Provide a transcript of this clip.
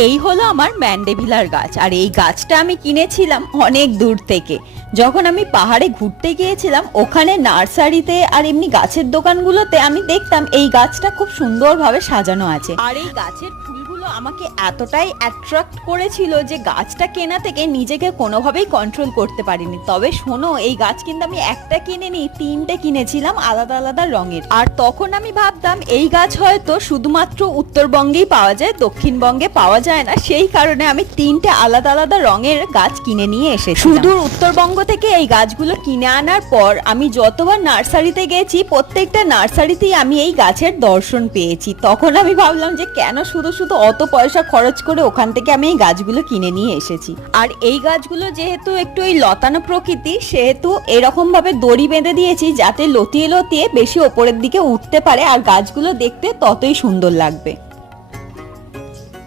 এই হলো আমার ম্যান্ডেভিলার গাছ, আর এই গাছটা আমি কিনেছিলাম অনেক দূর থেকে। যখন আমি পাহাড়ে ঘুরতে গিয়েছিলাম, ওখানে নার্সারিতে আর এমনি গাছের দোকানগুলোতে আমি দেখতাম এই গাছটা খুব সুন্দরভাবে সাজানো আছে। আর এই গাছের ফুলগুলো আমাকে এতটাই অ্যাট্রাক্ট করেছিল যে গাছটা কেনা থেকে নিজেকে কোনোভাবেই কন্ট্রোল করতে পারিনি। তবে শোনো, এই গাছ কিন্তু আমি একটা কিনিনি, তিনটে কিনেছিলাম আলাদা আলাদা রঙের। আর তখন আমি ভাবতাম এই গাছ হয়তো শুধুমাত্র উত্তরবঙ্গেই পাওয়া যায়, দক্ষিণবঙ্গে পাওয়া যায় না, সেই কারণে আমি তিনটে আলাদা আলাদা রঙের গাছ কিনে নিয়ে এসেছি। সুদূর উত্তরবঙ্গ থেকে এই গাছগুলো কিনে আনার পর আমি যতবার নার্সারিতে গেছি, প্রত্যেকটা নার্সারিতেই আমি এই গাছের দর্শন পেয়েছি। তখন আমি ভাবলাম যে কেন শুধু শুধু অত পয়সা খরচ করে ওখান থেকে আমি এই গাছগুলো কিনে নিয়ে এসেছি। আর এই গাছগুলো যেহেতু একটু এই লতানো প্রকৃতি, সেহেতু এরকম ভাবে দড়ি বেঁধে দিয়েছি যাতে লতিয়ে লতিয়ে বেশি ওপরের দিকে উঠতে পারে, আর গাছগুলো দেখতে ততই সুন্দর লাগবে।